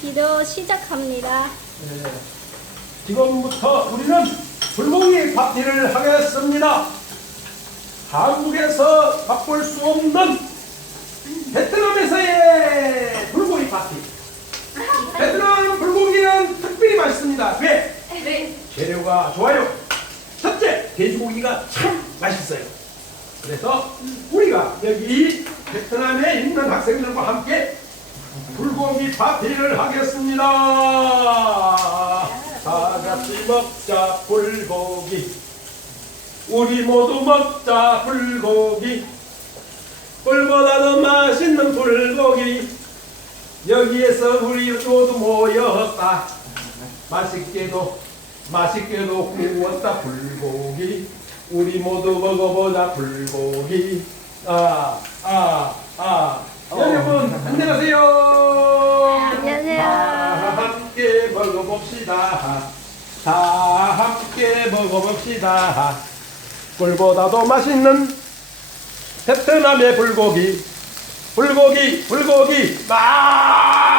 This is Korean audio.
기도 시작합니다. 네. 지금부터 우리는 불고기 파티를 하겠습니다. 한국에서 맛볼 수 없는 베트남에서의 불고기 파티. 베트남 불고기는 특별히 맛있습니다. 왜? 네. 재료가 좋아요. 첫째, 돼지고기가 참 맛있어요. 그래서 우리가 여기 베트남에 있는 학생들과 함께 불고기 파티를 하겠습니다. 다 같이 먹자 불고기. 우리 모두 먹자 불고기. 꿀보다도 맛있는 불고기. 여기에서 우리 모두 모였다. 맛있게도 맛있게도 구웠다 불고기. 우리 모두 먹어보자 불고기. 아, 아, 아. 여러분 안녕하세요. 안녕하세요. 다 함께 먹어봅시다. 다 함께 먹어봅시다. 꿀보다도 맛있는 베트남의 불고기. 불고기, 불고기, 맛!